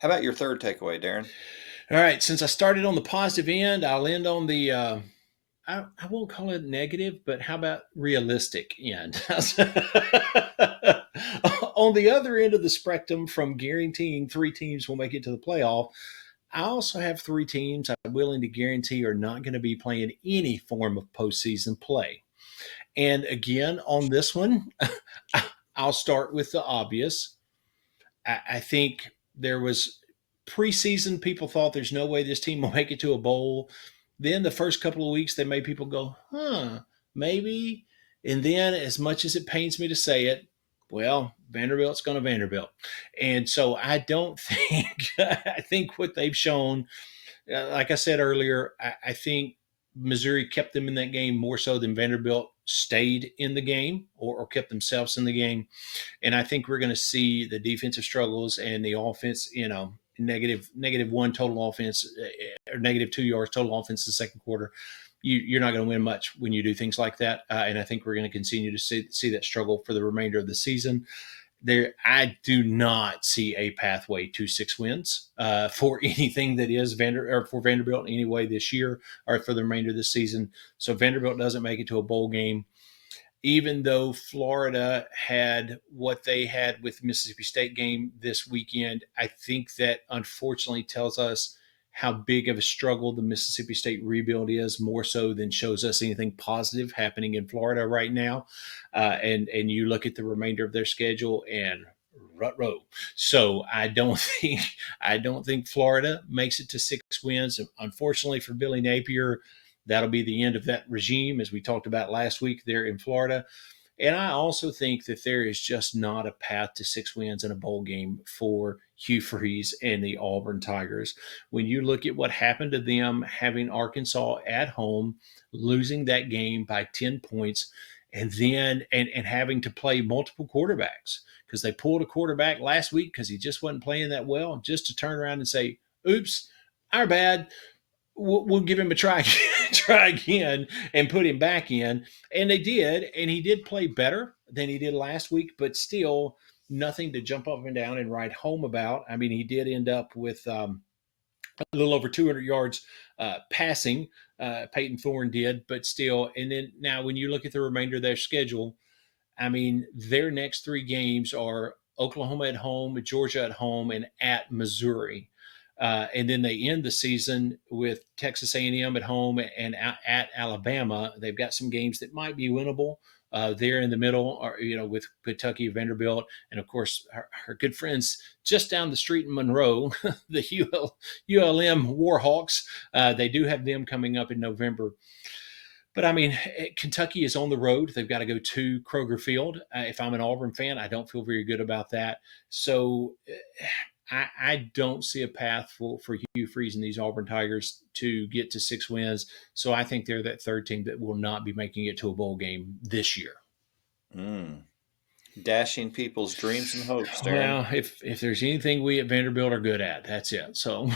How about your third takeaway, Darren? All right, since I started on the positive end, I'll end on the I won't call it negative, but how about realistic end? On the other end of the spectrum, from guaranteeing three teams will make it to the playoff, I also have three teams I'm willing to guarantee are not going to be playing any form of postseason play. And again, on this one, I'll start with the obvious. I think there was preseason, people thought there's no way this team will make it to a bowl. Then the first couple of weeks, they made people go, maybe. And then, as much as it pains me to say it, well, Vanderbilt's going to Vanderbilt. And so I don't think, I think what they've shown, like I said earlier, I think Missouri kept them in that game more so than Vanderbilt stayed in the game or kept themselves in the game. And I think we're going to see the defensive struggles and the offense, negative one total offense or negative 2 yards total offense in the second quarter. You're not going to win much when you do things like that. And I think we're going to continue to see that struggle for the remainder of the season. I do not see a pathway to 6 wins for anything that is for Vanderbilt in any way this year or for the remainder of the season. So Vanderbilt doesn't make it to a bowl game, even though Florida had what they had with Mississippi State game this weekend. I think that unfortunately tells us how big of a struggle the Mississippi State rebuild is, more so than shows us anything positive happening in Florida right now. And you look at the remainder of their schedule and rut row. So I don't think Florida makes it to 6 wins. Unfortunately for Billy Napier, that'll be the end of that regime, as we talked about last week there in Florida. And I also think that there is just not a path to 6 wins in a bowl game for Hugh Freeze and the Auburn Tigers. When you look at what happened to them having Arkansas at home, losing that game by 10 points, and then and having to play multiple quarterbacks because they pulled a quarterback last week because he just wasn't playing that well, just to turn around and say, oops, our bad, we'll give him a try, try again, and put him back in. And they did, and he did play better than he did last week, but still nothing to jump up and down and write home about. I mean, he did end up with a little over 200 yards passing. Peyton Thorne did, but still. And then now, when you look at the remainder of their schedule, I mean, their next three games are Oklahoma at home, Georgia at home, and at Missouri. And then they end the season with Texas A&M at home and at Alabama. They've got some games that might be winnable. There in the middle, or with Kentucky, Vanderbilt, and of course our good friends just down the street in Monroe, the ULM Warhawks. They do have them coming up in November. But I mean, Kentucky is on the road. They've got to go to Kroger Field. If I'm an Auburn fan, I don't feel very good about that. So I don't see a path for Hugh Freeze and these Auburn Tigers to get to 6 wins. So I think they're that third team that will not be making it to a bowl game this year. Mm. Dashing people's dreams and hopes, Darren. Well, if there's anything we at Vanderbilt are good at, that's it. So